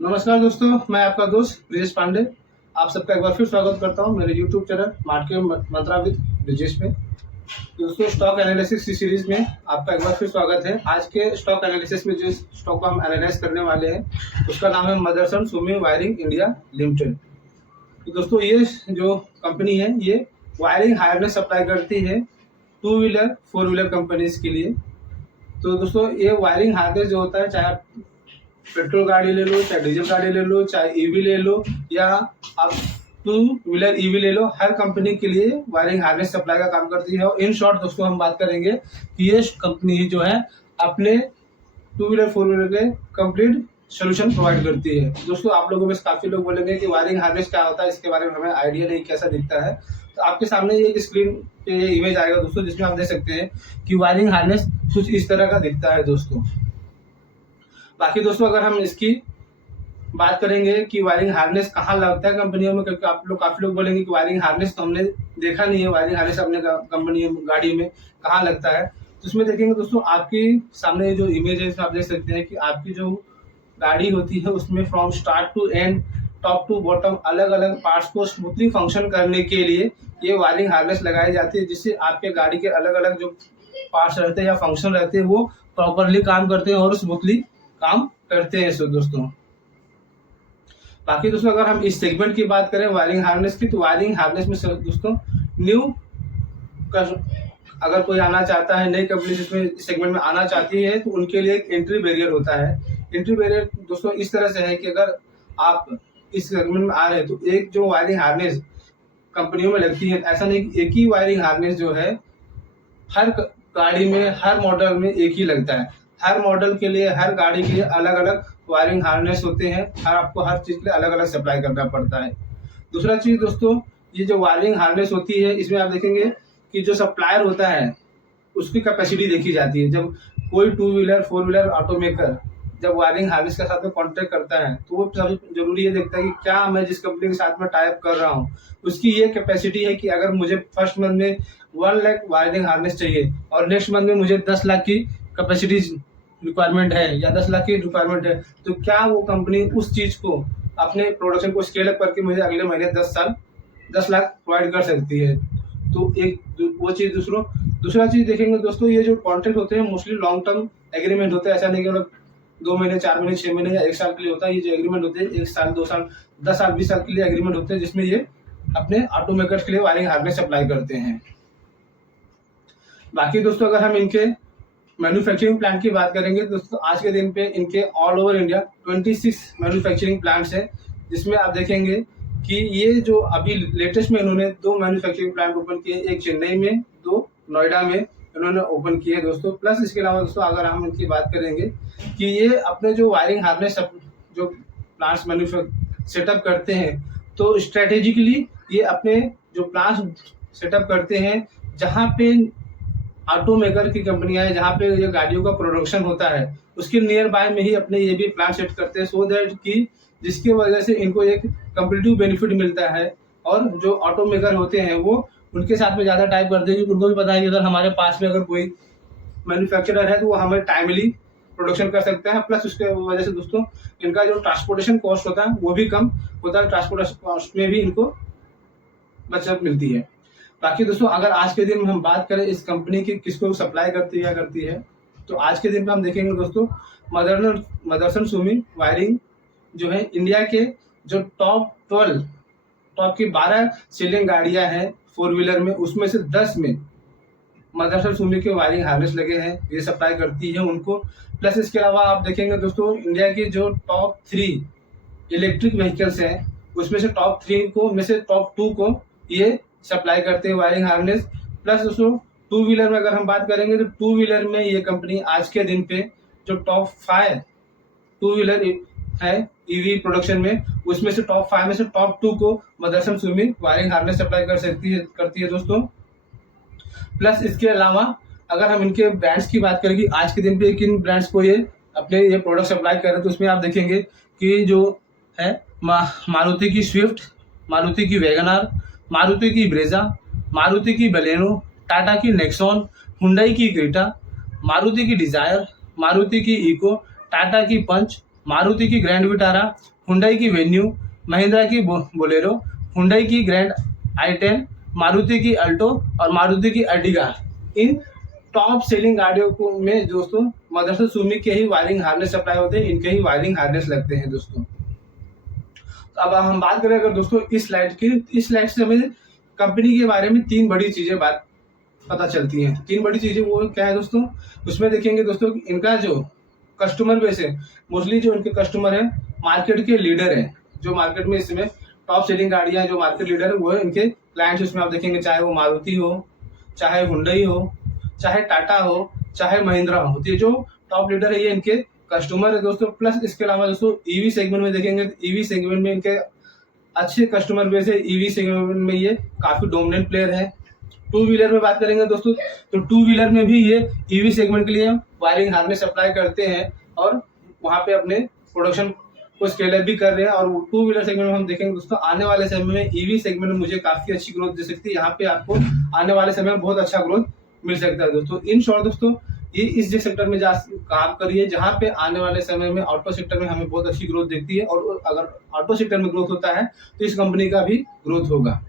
नमस्कार दोस्तों, मैं आपका दोस्त ब्रिजेश पांडे। आप सबका एक बार फिर स्वागत करता हूं मेरे YouTube channel market Mantra with Brijesh में। दोस्तों, स्टॉक एनालिसिस की सीरीज में आपका एक बार फिर स्वागत है। आज के स्टॉक एनालिसिस में जिस स्टॉक को हम एनालाइज करने वाले हैं उसका नाम है Motherson Sumi wiring India limited. तो दोस्तों, ये जो कंपनी है ये वायरिंग हार्नेस सप्लाई करती है two wheeler four wheeler companies के लिए। तो दोस्तों, ये वायरिंग हार्नेस जो होता है, चाहे आप पेट्रोल गाड़ी ले लो, चाहे डीजल गाड़ी ले लो, चाहे ईवी ले लो, या आप टू व्हीलर ईवी ले लो, हर कंपनी के लिए वायरिंग हार्नेस सप्लाई का काम करती है। और इन शॉर्ट दोस्तों हम बात करेंगे कि ये कंपनी जो है अपने टू व्हीलर फोर व्हीलर के कंप्लीट सोल्यूशन प्रोवाइड करती है। दोस्तों, आप लोगों में काफी लोग बोलेंगे कि वायरिंग हार्नेस क्या होता है, इसके बारे में हमें आइडिया नहीं, कैसा दिखता है। तो आपके सामने एक स्क्रीन पे ये इमेज आएगा दोस्तों, जिसमें आप देख सकते हैं कि वायरिंग हार्नेस कुछ इस तरह का दिखता है दोस्तों। बाकी दोस्तों, अगर हम इसकी बात करेंगे कि वायरिंग हार्नेस कहाँ लगता है कंपनियों में, क्योंकि आप लोग काफी लोग बोलेंगे कि वायरिंग हार्नेस तो हमने देखा नहीं है, वायरिंग हार्नेस अपने कंपनी गाड़ी में कहाँ लगता है। तो इसमें देखेंगे दोस्तों, आपके सामने जो इमेज है इसमें आप देख सकते हैं कि आपकी जो गाड़ी होती है उसमें from start to end, top to bottom, अलग अलग पार्ट्स को स्मूथली फंक्शन करने के लिए ये वायरिंग हार्नेस लगाई जाती है, जिससे आपके गाड़ी के अलग अलग जो पार्ट्स रहते हैं या फंक्शन रहते हैं वो प्रॉपरली काम करते हैं और स्मूथली काम करते हैं। सो दोस्तों, बाकी दोस्तों अगर हम इस सेगमेंट की बात करें वायरिंग हार्नेस की, तो वायरिंग हार्नेस में दोस्तों न्यू अगर कोई आना चाहता है, नई कंपनी जिसमें सेगमेंट में आना चाहती है, तो उनके लिए एक एंट्री बैरियर होता है। एंट्री बैरियर दोस्तों इस तरह से है कि अगर आप इस सेगमेंट में आ रहे हैं तो एक जो वायरिंग हार्नेस कंपनियों में लगती है, ऐसा नहीं कि एक ही वायरिंग हार्नेस जो है हर गाड़ी में, हर मॉडल में एक ही लगता है। हर मॉडल के लिए, हर गाड़ी के लिए अलग अलग वायरिंग हार्नेस होते हैं, आपको हर चीज के लिए अलग अलग सप्लाई करना पड़ता है। दूसरा चीज दोस्तों, ये जो वायरिंग हार्नेस होती है इसमें आप देखेंगे कि जो सप्लायर होता है उसकी कैपेसिटी देखी जाती है। जब कोई two wheeler four wheeler automaker जब वायरिंग हार्नेस के साथ में कॉन्टेक्ट करता है तो वो सबसे जरूरी ये देखता है कि क्या मैं जिस कंपनी के साथ में टाइप कर रहा हूँ उसकी ये कैपेसिटी है कि अगर मुझे फर्स्ट मंथ में 1 लाख वायरिंग हार्नेस चाहिए और नेक्स्ट मंथ में मुझे 10 लाख की कैपेसिटी रिक्वायरमेंट है या 10 लाख की रिक्वायरमेंट है, तो क्या वो कंपनी उस चीज को अपने प्रोडक्शन को स्केल अप करके मुझे अगले महीने 10 लाख प्रोवाइड कर सकती है। तो एक वो चीज। दूसरा चीज देखेंगे दोस्तों, ये जो कॉन्ट्रैक्ट होते हैं मोस्टली लॉन्ग टर्म एग्रीमेंट होते हैं। ऐसा नहीं कि मतलब 2 महीने 4 महीने 6 महीने या 1 साल के लिए होता है। ये जो एग्रीमेंट होते हैं 1 साल 2 साल 10 साल 20 साल के लिए एग्रीमेंट होते हैं, जिसमें ये अपने ऑटोमेकर्स के लिए वायरिंग हार्नेस सप्लाई करते हैं। बाकी दोस्तों अगर हम इनके मैन्युफैक्चरिंग प्लांट की बात करेंगे दोस्तों, आज के दिन पे इनके all over India 26 manufacturing plants हैं, जिसमें आप देखेंगे कि ये जो अभी लेटेस्ट में इन्होंने 2 मैन्युफैक्चरिंग प्लांट ओपन किए, एक चेन्नई में, 2 नोएडा में इन्होंने ओपन किए दोस्तों। प्लस इसके अलावा दोस्तों अगर हम इनकी बात करेंगे कि ये अपने जो वायरिंग हार्नेस जो प्लांट्स मैन्युफैक्चर सेटअप करते हैं, तो स्ट्रेटेजिकली ये अपने जो प्लांट्स सेटअप करते हैं जहाँ पे ऑटो मेकर की कंपनियां हैं, जहाँ पे ये गाड़ियों का प्रोडक्शन होता है उसके नियर बाय में ही अपने ये भी प्लांट सेट करते हैं, सो दैट कि जिसकी वजह से इनको एक कंपटीटिव बेनिफिट मिलता है। और जो ऑटो मेकर होते हैं वो उनके साथ में ज्यादा टाइप करते हैं, क्योंकि उनको भी पता है कि अगर हमारे पास में अगर कोई मैन्युफैक्चरर है तो वो हमें टाइमली प्रोडक्शन कर सकते हैं। प्लस उसके वजह से दोस्तों इनका जो ट्रांसपोर्टेशन कॉस्ट होता है वो भी कम होता है, ट्रांसपोर्टेशन कॉस्ट में भी इनको बचत मिलती है। बाकी दोस्तों अगर आज के दिन में हम बात करें इस कंपनी की किसको सप्लाई करती है, तो आज के दिन में हम देखेंगे दोस्तों मदरसन सुमी वायरिंग जो है इंडिया के जो टॉप की 12 सेलिंग गाड़ियां हैं फोर व्हीलर में, उसमें से 10 में मदरसन सुमी के वायरिंग हार्नेस लगे हैं, ये सप्लाई करती है उनको। प्लस इसके अलावा आप देखेंगे दोस्तों इंडिया की जो टॉप 3 इलेक्ट्रिक व्हीकल्स हैं उसमें से टॉप 3 को में से टॉप 2 को ये सप्लाई करते हैं वायरिंग हार्नेस। प्लस दोस्तों टू व्हीलर में अगर हम बात करेंगे तो टू व्हीलर में ये कंपनी आज के दिन पे जो टॉप 5 टू व्हीलर है ईवी प्रोडक्शन में, उसमें से टॉप 5 में से टॉप 2 को Motherson Sumi wiring harness supply करती है दोस्तों। प्लस इसके अलावा अगर हम इनके ब्रांड्स की बात करेंगे आज के दिन पे किन ब्रांड्स को ये अपने ये प्रोडक्ट सप्लाई कर रहे हैं, तो उसमें आप देखेंगे कि जो है मारुति की स्विफ्ट, मारुति की वैगनआर, मारुति की ब्रेजा, मारुति की बलेनो, टाटा की नेक्सॉन, हुंडई की क्रेटा, मारुति की डिजायर, मारुति की इको, टाटा की पंच, मारुति की ग्रैंड विटारा, हुंडई की वेन्यू, महिंद्रा की बोलेरो, हुंडई की ग्रैंड i10, मारुति की अल्टो और मारुति की अर्टिगा। इन टॉप सेलिंग गाड़ियों को में दोस्तों मदरसा सुमी के ही वायरिंग हार्नेस सप्लाई होते हैं, इनके ही वायरिंग हार्नेस लगते हैं दोस्तों। तो अब हम बात करें अगर दोस्तों इस स्लाइड की, इस स्लाइड से हमें कंपनी के बारे में 3 बड़ी चीजें बात पता चलती हैं। 3 बड़ी चीजें वो क्या है दोस्तों, उसमें देखेंगे दोस्तों कि इनका जो कस्टमर बेस है, मोस्टली जो इनके कस्टमर है मार्केट के लीडर है, जो मार्केट में इसमें टॉप सेलिंग गाड़ियां जो मार्केट लीडर है वो है इनके क्लाइंट्स। उसमें आप देखेंगे चाहे वो मारुति हो, चाहे हुंडई हो, चाहे टाटा हो, चाहे महिंद्रा हो, तो ये जो टॉप लीडर है ये इनके कस्टमर है दोस्तों। प्लस इसके अलावा दोस्तों ईवी सेगमेंट में देखेंगे, ईवी सेगमेंट में इनके अच्छे कस्टमर बेस है, ईवी सेगमेंट में ये काफी डोमिनेंट प्लेयर है। टू व्हीलर में बात करेंगे दोस्तों, तो टू व्हीलर में भी ये ईवी सेगमेंट के लिए वायरिंग हार्नेस सप्लाई करते हैं और वहां पे अपने प्रोडक्शन को स्केल अप भी कर रहे हैं। और टू व्हीलर सेगमेंट में हम देखेंगे दोस्तों आने वाले समय में ईवी सेगमेंट में मुझे काफी अच्छी ग्रोथ दे सकती है, यहाँ पे आपको आने वाले समय में बहुत अच्छा ग्रोथ मिल सकता है दोस्तों। इन शॉर्ट दोस्तों ये इस सेक्टर में काम करिए जहाँ पे आने वाले समय में ऑटो सेक्टर में हमें बहुत अच्छी ग्रोथ दिखती है, और अगर ऑटो सेक्टर में ग्रोथ होता है तो इस कंपनी का भी ग्रोथ होगा।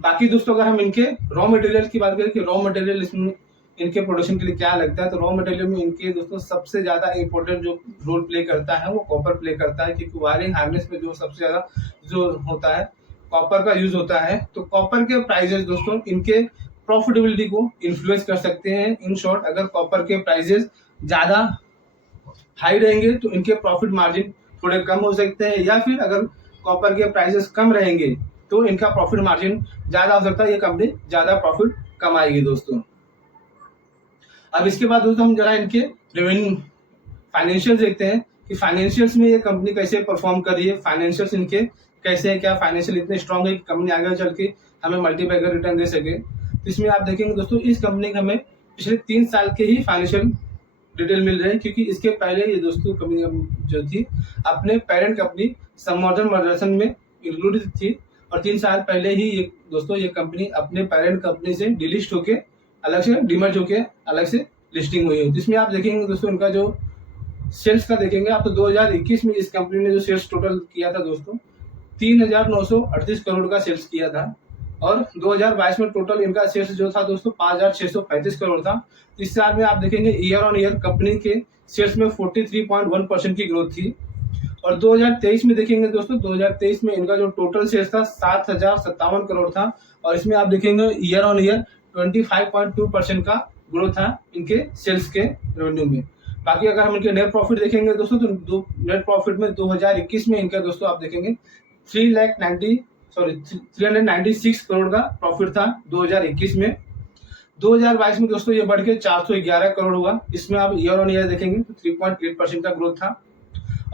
बाकी दोस्तों अगर हम इनके रॉ मटेरियल की बात करें कि रॉ मटेरियल इसमें इनके प्रोडक्शन के लिए क्या लगता है, तो रॉ मटेरियल में इनके दोस्तों सबसे ज्यादा इंपॉर्टेंट जो रोल प्ले करता है वो कॉपर प्ले करता है, क्योंकि वायरिंग हार्नेस में जो सबसे ज्यादा जो होता है कॉपर का यूज होता है। तो कॉपर के प्राइजेस दोस्तों इनके प्रॉफिटेबिलिटी को इन्फ्लुएंस कर सकते हैं। इन शॉर्ट अगर कॉपर के प्राइजेस ज्यादा हाई रहेंगे तो इनके प्रॉफिट मार्जिन थोड़े कम हो सकते हैं, या फिर अगर कॉपर के प्राइजेस कम रहेंगे तो इनका प्रॉफिट मार्जिन ज्यादा हो सकता है, ये कंपनी ज्यादा प्रॉफिट कमाएगी दोस्तों। अब इसके बाद दोस्तों हम जरा इनके रेवेन्यू फाइनेंशियल देखते हैं कि फाइनेंशियल्स में ये कंपनी कैसे परफॉर्म कर रही है, फाइनेंशियल्स इनके कैसे है, क्या फाइनेंशियल इतने स्ट्रांग है कि कंपनी आगे चल के हमें मल्टीपैकर रिटर्न दे सके। तो इसमें आप देखेंगे दोस्तों इस कंपनी का हमें पिछले 3 साल के ही फाइनेंशियल डिटेल मिल रहे हैं, क्योंकि इसके पहले ये दोस्तों कंपनी जो थी अपने पेरेंट कंपनी संवर्धन मदरसन में इंक्लूडेड थी, और 3 साल पहले ही ये दोस्तों ये कंपनी अपने पेरेंट कंपनी से डिलिस्ट होके अलग से डिमर्ज होके अलग से लिस्टिंग हुई है। जिसमें आप देखेंगे दोस्तों इनका जो सेल्स का देखेंगे आप, तो 2021 में इस कंपनी ने जो सेल्स टोटल किया था दोस्तों 3,938 करोड़ का सेल्स किया था, और 2022 में टोटल इनका सेल्स जो था दोस्तों 5,635 करोड़ था। इस साल में आप देखेंगे ईयर ऑन ईयर कंपनी के सेल्स में 43.1% की ग्रोथ थी। और 2023 में देखेंगे दोस्तों 2023 में इनका जो टोटल सेल्स था 7,057 करोड़ था, और इसमें आप देखेंगे ईयर ऑन ईयर 25.2% का ग्रोथ था इनके सेल्स के रेवेन्यू में। बाकी अगर हम इनके नेट प्रॉफिट देखेंगे दोस्तों तो नेट प्रॉफिट में 2021 में इनका दोस्तों आप देखेंगे 396 करोड़ का प्रॉफिट था 2021 में। 2022 में दोस्तों ये बढ़ के 411 करोड़ हुआ, इसमें आप ईयर ऑन ईयर देखेंगे तो 3.8% का ग्रोथ था।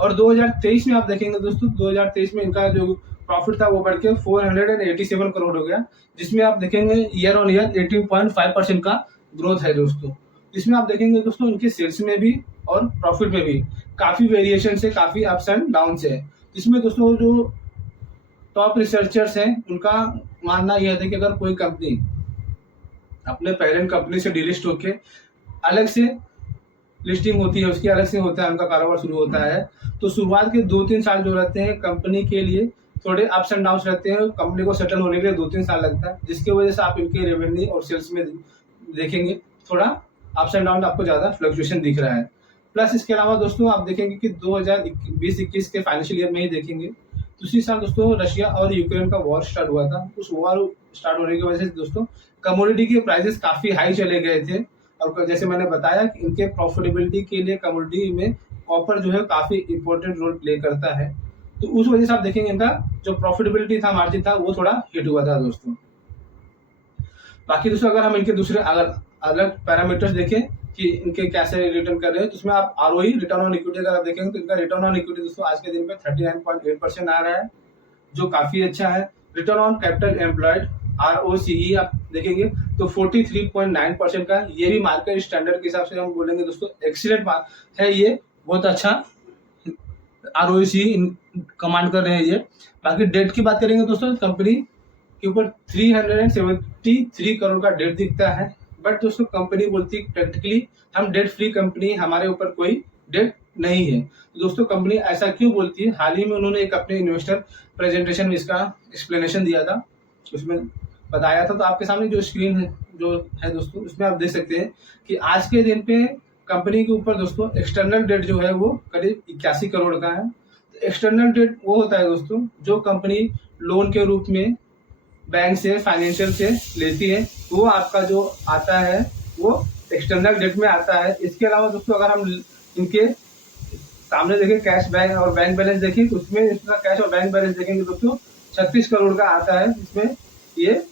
और 2023 में आप देखेंगे दोस्तों 2023 में इनका जो प्रॉफिट था वो बढ़ के 487 करोड़ हो गया, जिसमें आप देखेंगे ईयर ऑन ईयर 18.5% का ग्रोथ है दोस्तों। इसमें आप देखेंगे दोस्तों इनके सेल्स में भी और प्रॉफिट में भी काफी वेरिएशन है, काफी अप्स एंड डाउन है। इसमें दोस्तों जो टॉप रिसर्चर्स हैं उनका मानना यह है कि अगर कोई कंपनी अपने पेरेंट कंपनी से डिलिस्ट होके अलग से लिस्टिंग होती है, उसकी अलग से होता है, उनका कारोबार शुरू होता है, तो शुरुआत के 2-3 साल जो रहते हैं कंपनी के लिए थोड़े अप्स एंड डाउन रहते हैं, कंपनी को सेटल होने के लिए 2-3 साल लगता है, जिसकी वजह से आप इनके रेवेन्यू और सेल्स में देखेंगे थोड़ा अप्स एंड डाउन आपको ज्यादा फ्लक्चुएशन दिख रहा है। प्लस इसके अलावा दोस्तों आप देखेंगे कि 2020-21 के फाइनेंशियल ईयर में ही देखेंगे उसी साल दोस्तों रशिया और यूक्रेन का वॉर स्टार्ट हुआ था। उस वॉर स्टार्ट होने की वजह से दोस्तों कमोडिटी के प्राइसेस काफी हाई चले गए थे, और जैसे मैंने बताया कि इनके प्रॉफिटेबिलिटी के लिए कमोडिटी में कॉपर जो है काफी इंपॉर्टेंट रोल प्ले करता है, तो उस वजह से आप देखेंगे इनका जो प्रॉफिटेबिलिटी था, मार्जिन था, वो थोड़ा हिट हुआ था दोस्तों। बाकी दोस्तों अगर हम इनके दूसरे अलग पैरामीटर्स देखें कि इनके कैसे रिटर्न कर रहे हैं, तो उसमें आप आरओई रिटर्न ऑन इक्विटी अगर आप देखेंगे तो इनका रिटर्न ऑन इक्विटी दोस्तों आज के दिन पे 39.8% आ रहा है, जो काफी अच्छा है। Return on capital employed ROCE आप देखेंगे तो 43.9% का, ये भी मार्केट स्टैंडर्ड के हिसाब से हम बोलेंगे दोस्तों एक्सीलेंट है, ये बहुत अच्छा ROCE कमांड कर रहे हैं ये। बाकी डेट की बात करेंगे दोस्तों कंपनी के ऊपर 373 करोड़ का डेट दिखता है, बट दोस्तों कंपनी बोलती है टेक्निकली हम डेट फ्री कंपनी, हमारे ऊपर कोई डेट नहीं है। तो दोस्तों कंपनी ऐसा क्यों बोलती है? हाल ही में उन्होंने एक अपने इन्वेस्टर प्रेजेंटेशन में इसका एक्सप्लेनेशन दिया था, उसमें बताया था। तो आपके सामने जो स्क्रीन है जो है दोस्तों, उसमें आप देख सकते हैं कि आज के दिन पे कंपनी के ऊपर दोस्तों एक्सटर्नल डेट जो है वो करीब 81 करोड़ का है। एक्सटर्नल डेट वो होता है दोस्तों जो कंपनी लोन के रूप में बैंक से, फाइनेंशियल से लेती है, वो आपका जो आता है वो एक्सटर्नल डेट में आता है। इसके अलावा दोस्तों अगर हम इनके सामने देखें कैश बैंक और बैंक बैलेंस देखें, तो उसमें इसका कैश और बैंक बैलेंस देखेंगे दोस्तों 36 करोड़ का आता है इसमें ये।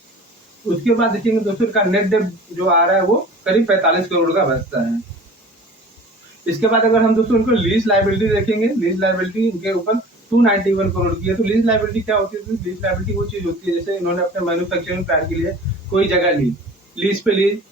उसके बाद देखेंगे दोस्तों इनका नेट डेट जो आ रहा है वो करीब 45 करोड़ का बचता है। इसके बाद अगर हम दोस्तों इनको लीज लाइबिलिटी देखेंगे, लीज लाइबिलिटी इनके ऊपर 291 करोड़ की है। तो लीज लाइबिलिटी क्या होती है? तो लीज लाइबिलिटी वो चीज होती है जैसे इन्होंने अपने मैन्युफैक्चरिंग प्लांट के लिए कोई जगह ली, लीज पे ली,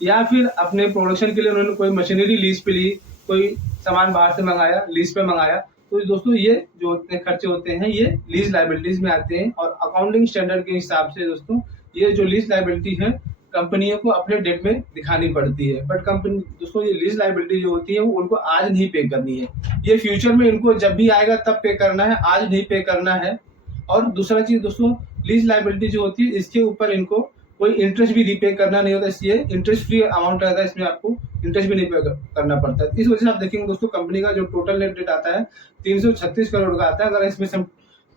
या फिर अपने प्रोडक्शन के लिए उन्होंने कोई मशीनरी लीज पे ली, कोई सामान बाहर से मंगाया, लीज पे मंगाया। तो दोस्तों ये जो खर्चे होते हैं ये लीज लाइबिलिटीज में आते हैं। और अकाउंटिंग स्टैंडर्ड के हिसाब से दोस्तों ये जो लीज लाइबिलिटी है कंपनियों को अपने डेट में दिखानी पड़ती है। बट कंपनी दोस्तों ये लीज लाइबिलिटी जो होती है वो उनको आज नहीं पे करनी है, ये फ्यूचर में इनको जब भी आएगा तब पे करना है, आज नहीं पे करना है। और दूसरा चीज दोस्तों लीज लाइबिलिटी जो होती है इसके ऊपर इनको कोई इंटरेस्ट भी रीपे करना नहीं होता, इसलिए इंटरेस्ट फ्री अमाउंट रहता है, इसमें आपको इंटरेस्ट भी नहीं पे करना पड़ता है। इस वजह से आप देखेंगे दोस्तों कंपनी का जो टोटल नेट डेट आता है 336 करोड़ का आता है। अगर इसमें से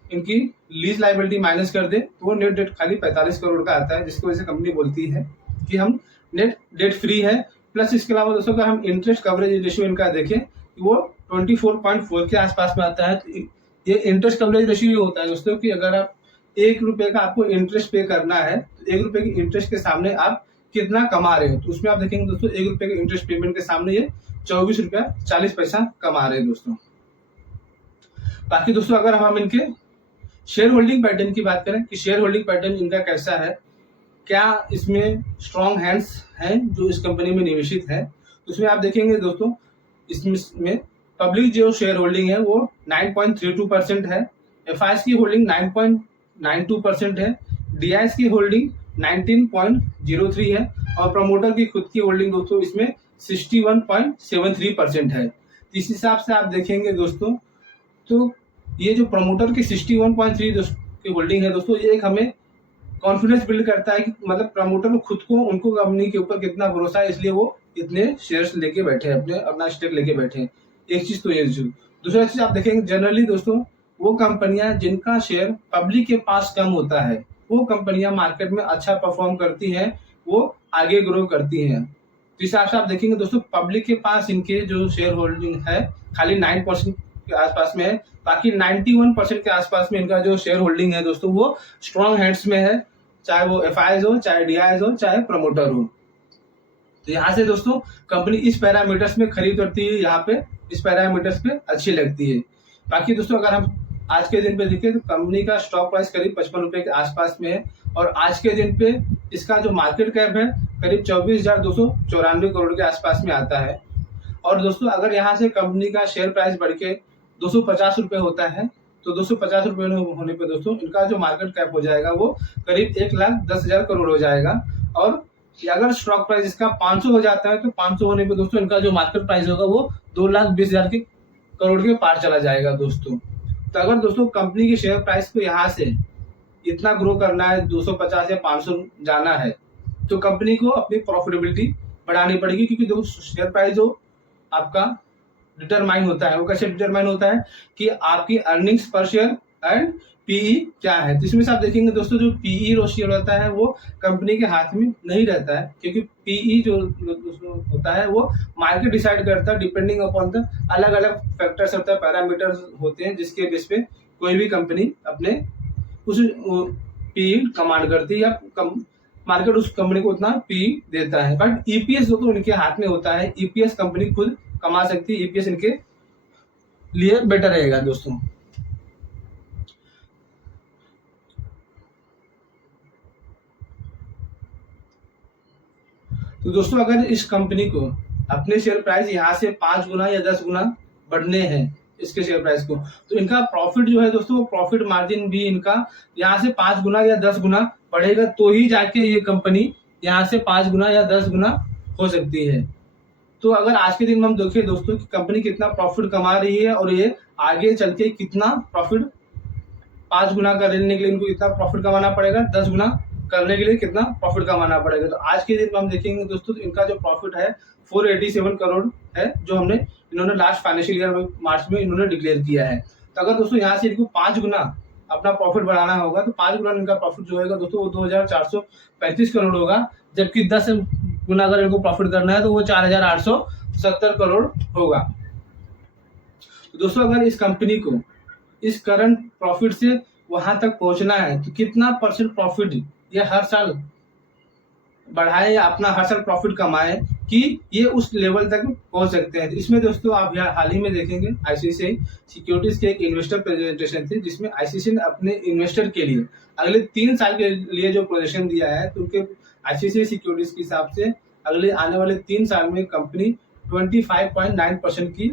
इनकी लीज लाइबिलिटी माइनस कर दे तो वो नेट डेट खाली 45 करोड़ का आता है, जिसकी वजह से कंपनी बोलती है कि हम नेट डेट फ्री है। प्लस इसके अलावा दोस्तों अगर हम इंटरेस्ट कवरेज रेशियो इनका देखें वो 24.4 के आसपास में आता है। तो ये इंटरेस्ट कवरेज रेशियो होता है दोस्तों कि अगर आप 1 रुपए का आपको इंटरेस्ट पे करना है तो 1 रुपए की इंटरेस्ट के सामने आप कितना कमा रहे हो, तो उसमें आप देखेंगे दोस्तों 1 रुपए के इंटरेस्ट पेमेंट के सामने ये 24 रुपया 40 पैसा कमा रहे हैं दोस्तों। बाकी दोस्तों अगर हम इनके शेयर होल्डिंग पैटर्न की बात करें कि शेयर होल्डिंग पैटर्न इनका कैसा है, क्या इसमें स्ट्रॉन्ग हैंड्स हैं जो इस कंपनी में निवेशित है, तो उसमें आप देखेंगे दोस्तों इसमें पब्लिक जो शेयर होल्डिंग है वो 9.32% है, एफआईएस की होल्डिंग 9.92% है, डीआईएस की होल्डिंग 19.03 है और प्रमोटर की खुद की होल्डिंग दोस्तों इसमें 61.73% है। इस हिसाब से आप देखेंगे दोस्तों तो ये जो प्रमोटर की 61.3 की होल्डिंग है दोस्तों ये एक हमें कॉन्फिडेंस बिल्ड करता है कि मतलब प्रमोटर को खुद को उनको कंपनी के ऊपर कितना भरोसा है, इसलिए वो इतने शेयर्स लेके बैठे हैं, अपना स्टेक लेके बैठे हैं। एक चीज तो ये चीज। दूसरा चीज आप देखेंगे जनरली दोस्तों वो कंपनियां जिनका शेयर पब्लिक के पास कम होता है वो कंपनियां मार्केट में अच्छा परफॉर्म करती हैं, वो आगे ग्रो करती हैं। तो इस हिसाब से आप देखेंगे दोस्तों पब्लिक के पास इनके जो शेयर होल्डिंग है खाली 9% के आसपास में है, बाकी 91% के आसपास में इनका जो शेयर होल्डिंग है दोस्तों वो स्ट्रॉन्ग हैंड्स में है, चाहे वो एफआईएस हो, चाहे डीआईएस हो, चाहे प्रमोटर हो। तो यहाँ से दोस्तों कंपनी इस पैरामीटर्स में खरीद करती है, यहाँ पे इस पैरामीटर्स पे अच्छी लगती है। बाकी दोस्तों अगर हम आज के दिन पे देखें तो कंपनी का स्टॉक प्राइस करीब 55 रुपए के आसपास में है और आज के दिन पे इसका जो मार्केट कैप है करीब 24,294 करोड़ के आसपास में आता है। और दोस्तों अगर यहाँ से कंपनी का शेयर प्राइस बढ़ के 250 रुपए होता है तो 250 रुपए होने पे दोस्तों इनका जो मार्केट कैप हो जाएगा वो करीब 1,10,000 करोड़ हो जाएगा। और अगर स्टॉक प्राइस इसका 500 हो जाता है तो 500 होने पे दोस्तों इनका जो मार्केट प्राइस होगा वो 2,20,000 के करोड़ के पार चला जाएगा दोस्तों। तो अगर दोस्तों कंपनी की शेयर प्राइस को यहाँ से इतना ग्रो करना है, 250 या 500 जाना है, तो कंपनी को अपनी प्रॉफिटेबिलिटी बढ़ानी पड़ेगी, क्योंकि जो शेयर प्राइस जो आपका डिटरमाइन होता है वो कैसे डिटरमाइन होता है कि आपकी अर्निंग्स पर शेयर एंड पीई क्या है। तो इसमें से आप देखेंगे दोस्तों जो पीई रेशियो रहता है वो कंपनी के हाथ में नहीं रहता है, क्योंकि पीई जो होता है वो मार्केट डिसाइड करता है डिपेंडिंग अपॉन द अलग अलग फैक्टर्स होता है, पैरामीटर्स होते हैं जिसके बेस पे कोई भी कंपनी अपने उस पीई कमांड करती है या मार्केट उस कंपनी को उतना पीई देता है। बट ईपीएस जो तो उनके हाथ में होता है, ईपीएस कंपनी खुद कमा सकती है, ईपीएस इनके लिए बेटर रहेगा दोस्तों। तो दोस्तों अगर इस कंपनी को अपने शेयर प्राइस यहाँ से 5 गुना या 10 गुना बढ़ने हैं इसके शेयर प्राइस को, तो इनका प्रॉफिट जो है दोस्तों वो प्रॉफिट मार्जिन भी इनका यहाँ से 5 गुना या 10 गुना बढ़ेगा, तो ही जाके ये कंपनी यहाँ से 5 गुना या 10 गुना हो सकती है। तो अगर आज के दिन में हम देखें दोस्तों कि कंपनी कितना प्रॉफिट कमा रही है और ये आगे चल के कितना प्रॉफिट 5 गुना करने के लिए इनको कितना प्रॉफिट कमाना पड़ेगा, 10 गुना करने के लिए कितना प्रॉफिट कमाना पड़ेगा। तो आज के दिन में हम देखेंगे दोस्तों इनका जो प्रॉफिट है 487 करोड़ है, जो इन्होंने लास्ट फाइनेंशियल ईयर में मार्च में इन्होंने डिक्लेयर किया है। तो अगर दोस्तों यहाँ से इनको 5 गुना अपना प्रॉफिट बढ़ाना होगा तो 5 गुना इनका प्रॉफिट जो होगा दोस्तों वो 2435 करोड़ होगा, जबकि 10 गुना अगर इनको प्रॉफिट करना है तो वो 4870 करोड़ होगा। तो दोस्तों अगर इस कंपनी को इस करंट प्रॉफिट से वहां तक पहुंचना है तो कितना परसेंट प्रॉफिट ये हर साल बढ़ाए या अपना हर साल प्रॉफिट कमाए कि ये उस लेवल तक पहुंच सकते हैं। इसमें दोस्तों आप यहाँ हाल ही में देखेंगे आईसीआईसीआई सिक्योरिटीज के एक इन्वेस्टर प्रेजेंटेशन थी, जिसमें आईसीआईसीआई ने अपने इन्वेस्टर के लिए अगले 3 साल के लिए जो प्रोजेक्शन दिया है, तो उनके आईसीआईसीआई सिक्योरिटीज के हिसाब से अगले आने वाले 3 साल में कंपनी 25.9% की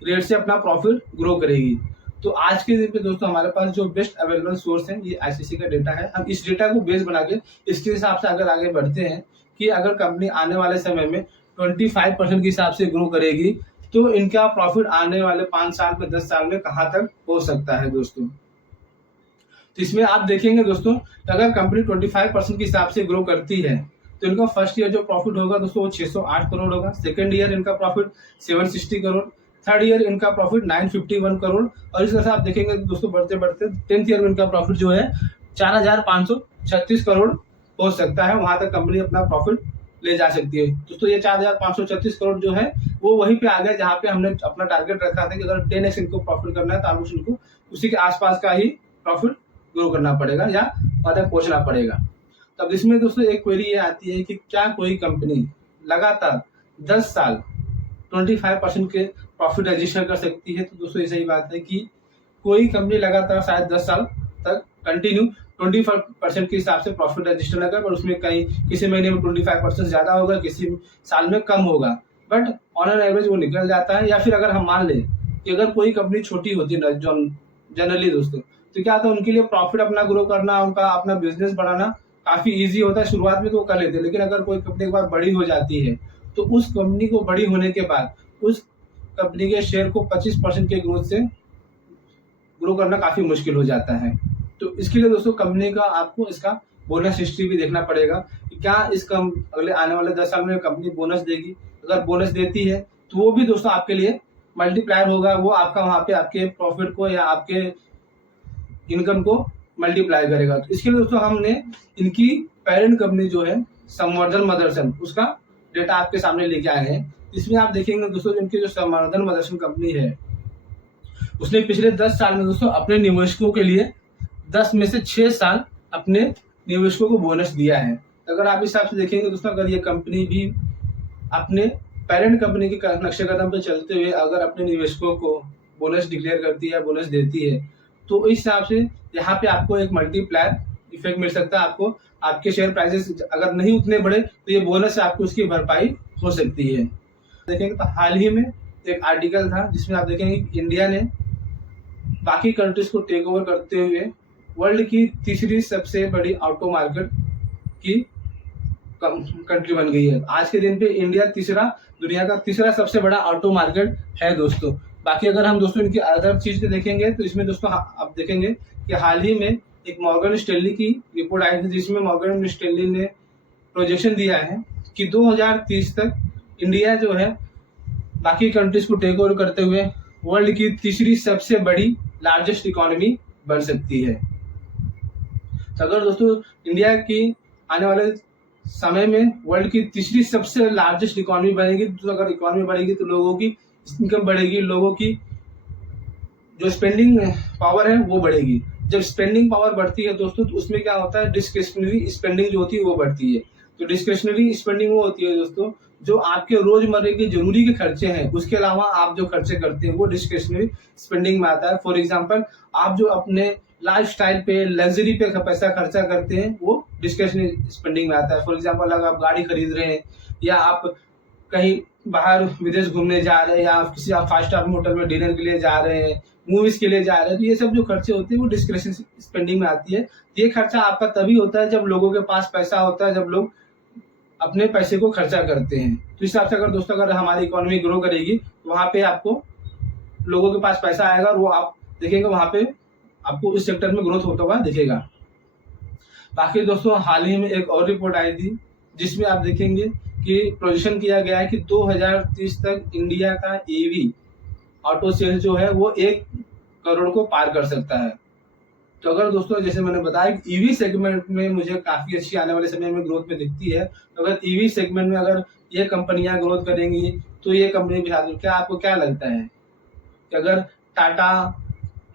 रेट से अपना प्रॉफिट ग्रो करेगी। तो आज के दिन पे दोस्तों हमारे पास जो बेस्ट अवेलेबल सोर्स है ये आईसीआईसीआई का डेटा है। हम इस डेटा को बेस बना के इसके हिसाब से अगर आगे बढ़ते हैं कि अगर कंपनी आने वाले समय में 25% के हिसाब से ग्रो करेगी तो इनका प्रॉफिट आने वाले 5 साल में 10 साल में कहाँ तक हो सकता है दोस्तों। तो इसमें आप देखेंगे दोस्तों अगर कंपनी 25% के हिसाब से ग्रो करती है तो इनका फर्स्ट ईयर जो प्रॉफिट होगा दोस्तों वो 608 करोड़ होगा, सेकेंड ईयर इनका प्रॉफिट 760 करोड़, थर्ड ईयर इनका प्रॉफिट 951 करोड़, और इस तरह से आप देखेंगे दोस्तों बढ़ते बढ़ते 10th ईयर में इनका प्रॉफिट जो है 4536 करोड़ हो सकता है, वहां तक कंपनी अपना प्रॉफिट ले जा सकती है। दोस्तों ये 4536 करोड़ जो है वो वहीं पे आ गया जहाँ पे हमने अपना टारगेट रखा था कि अगर 10x इनको प्रॉफिट करना है तो ऑलमोस्ट इनको उसी के आसपास का ही प्रॉफिट ग्रो करना पड़ेगा या वहां तक पहुंचना पड़ेगा। तब इसमें दोस्तों एक क्वेरी ये आती है कि क्या कोई कंपनी लगातार 10 साल 25% के प्रॉफिट रजिस्टर कर सकती है? तो दोस्तों ये सही बात है कि कोई कंपनी लगातार शायद 10 साल तक कंटिन्यू 25% के हिसाब से प्रॉफिट रजिस्टर न कर, पर उसमें कहीं किसी महीने में 25% ज्यादा होगा, किसी साल में कम होगा, बट ऑन एन एवरेज वो निकल जाता है। या फिर अगर हम मान लें कि अगर कोई कंपनी छोटी होती है जनरली दोस्तों, तो क्या होता है उनके लिए प्रॉफिट अपना ग्रो करना, उनका अपना बिजनेस बढ़ाना काफी इजी होता है। शुरुआत में तो वो कर लेते हैं, लेकिन अगर कोई कंपनी एक बार बड़ी हो जाती है तो उस कंपनी को बड़ी होने के बाद उस कंपनी के शेयर को 25% के ग्रोथ से ग्रो करना काफी मुश्किल हो जाता है। तो इसके लिए दोस्तों कंपनी का आपको इसका बोनस हिस्ट्री भी देखना पड़ेगा कि क्या अगले आने वाले 10 साल में कंपनी बोनस देगी। अगर बोनस देती है तो वो भी दोस्तों आपके लिए मल्टीप्लायर होगा, वो आपका वहां पे आपके प्रॉफिट को या आपके इनकम को मल्टीप्लाई करेगा। तो इसके लिए दोस्तों हमने इनकी पेरेंट कंपनी जो है संवर्धन मदरसन, उसका डेटा आपके सामने लेके आए हैं। इसमें आप देखेंगे दोस्तों इनकी जो संवर्धन मदरसन कंपनी है उसने पिछले 10 साल में दोस्तों अपने निवेशकों के लिए 10 में से 6 साल अपने निवेशकों को बोनस दिया है। अगर आप इस हिसाब से देखेंगे दोस्तों, अगर ये कंपनी भी अपने पेरेंट कंपनी के नक्शे कदम पे चलते हुए अगर अपने निवेशकों को बोनस डिक्लेयर करती है, बोनस देती है, तो इस हिसाब से यहाँ पे आपको एक मल्टीप्लायर इफेक्ट मिल सकता है। आपको आपके शेयर प्राइसेस अगर नहीं उतने बढ़े तो ये बोनस से आपको उसकी भरपाई हो सकती है। देखेंगे तो हाल ही में एक आर्टिकल था जिसमें आप देखेंगे इंडिया ने बाकी कंट्रीज को टेक ओवर करते हुए वर्ल्ड की तीसरी सबसे बड़ी ऑटो मार्केट की कंट्री बन गई है। आज के दिन पे इंडिया दुनिया का तीसरा सबसे बड़ा ऑटो मार्केट है दोस्तों। बाकी अगर हम दोस्तों इनकी अदर चीज के देखेंगे तो इसमें दोस्तों आप देखेंगे कि हाल ही में एक मॉर्गन स्टैनली की रिपोर्ट आई थी जिसमें मॉर्गन स्टैनली ने प्रोजेक्शन दिया है कि 2030 तक इंडिया जो है बाकी कंट्रीज को टेक ओवर करते हुए वर्ल्ड की तीसरी सबसे बड़ी लार्जेस्ट इकोनॉमी बन सकती है। तो अगर दोस्तों इंडिया की आने वाले समय में वर्ल्ड की तीसरी सबसे लार्जेस्ट इकोनॉमी बनेगी, तो अगर इकोनॉमी बढ़ेगी तो लोगों की इनकम बढ़ेगी, लोगों की जो स्पेंडिंग पावर है वो बढ़ेगी। जब स्पेंडिंग पावर बढ़ती है दोस्तों तो उसमें क्या होता है, डिस्क्रिशनरी स्पेंडिंग जो होती है वो बढ़ती है। तो डिस्क्रिशनरी स्पेंडिंग वो होती है दोस्तों जो आपके रोजमर्रा के जरूरी के खर्चे हैं, उसके अलावा आप जो खर्चे करते हैं वो डिस्क्रिशनरी स्पेंडिंग में आता है। फॉर एग्जाम्पल आप जो अपने लाइफस्टाइल पे लग्जरी पे पैसा खर्चा करते हैं वो डिस्क्रिशनरी स्पेंडिंग में आता है। फॉर एग्जाम्पल अगर आप गाड़ी खरीद रहे हैं या आप कहीं बाहर विदेश घूमने जा रहे हैं या किसी आप 5 स्टार होटल में डिनर के लिए जा रहे हैं, मूवीज के लिए जा रहे हैं, तो ये सब जो खर्चे होते हैं वो डिस्क्रिशनरी स्पेंडिंग में आती है। ये खर्चा आपका तभी होता है जब लोगों के पास पैसा होता है, जब लोग अपने पैसे को खर्चा करते हैं। तो इस हिसाब से अगर दोस्तों अगर हमारी इकोनॉमी ग्रो करेगी तो वहाँ पे आपको लोगों के पास पैसा आएगा और वो आप देखेंगे वहाँ पे आपको इस सेक्टर में ग्रोथ होता हुआ दिखेगा। बाकी दोस्तों हाल ही में एक और रिपोर्ट आई थी जिसमें आप देखेंगे कि प्रोजेक्शन किया गया है कि 2030 तक इंडिया का ईवी ऑटो सेल्स जो है वो 1 करोड़ को पार कर सकता है। तो अगर दोस्तों जैसे मैंने बताया ईवी सेगमेंट में मुझे काफी अच्छी आने वाले समय में ग्रोथ में दिखती है, तो अगर ईवी सेगमेंट में अगर ये कंपनियां ग्रोथ करेंगी तो ये कंपनी भी क्या आपको क्या लगता है कि अगर टाटा,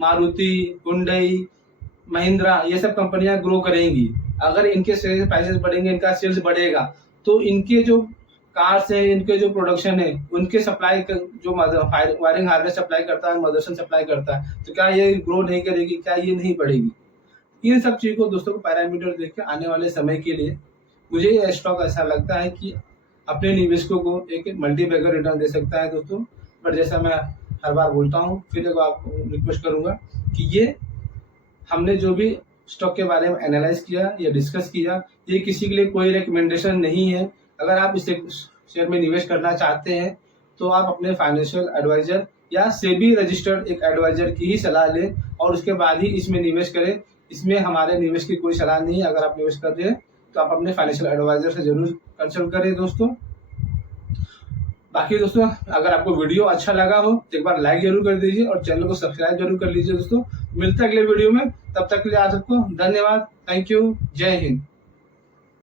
मारुति, हुंडई, महिंद्रा ये सब कंपनियां ग्रो करेंगी, अगर इनके सेल्स प्राइसेस बढ़ेंगे, इनका सेल्स बढ़ेगा, तो इनके जो कार्स है, इनके जो प्रोडक्शन है, उनके सप्लाई जो वायरिंग हार्नेस सप्लाई करता है, मदरसन सप्लाई करता है, तो क्या ये ग्रो नहीं करेगी, क्या ये नहीं बढ़ेगी? इन सब चीज़ को दोस्तों को पैरामीटर देख के आने वाले समय के लिए मुझे ये स्टॉक ऐसा लगता है कि अपने निवेशकों को एक मल्टीबैगर रिटर्न दे सकता है दोस्तों। पर जैसा मैं हर बार बोलता हूँ, फिर एक आपको रिक्वेस्ट करूंगा कि ये हमने जो भी स्टॉक के बारे में एनालाइज किया या डिस्कस किया, ये किसी के लिए कोई रिकमेंडेशन नहीं है। अगर आप इस शेयर में निवेश करना चाहते हैं तो आप अपने फाइनेंशियल एडवाइजर या सेबी रजिस्टर्ड एक एडवाइजर की ही सलाह लें और उसके बाद ही इसमें निवेश करें। इसमें हमारे निवेश की कोई सलाह नहीं है। अगर आप निवेश कर रहे हैं तो आप अपने फाइनेंशियल एडवाइजर से जरूर कंसल्ट करें दोस्तों। बाकी दोस्तों अगर आपको वीडियो अच्छा लगा हो तो एक बार लाइक जरूर कर दीजिए और चैनल को सब्सक्राइब जरूर कर लीजिए दोस्तों। मिलते हैं अगले वीडियो में, तब तक के लिए आप सबको धन्यवाद। Thank you. जय हिंद।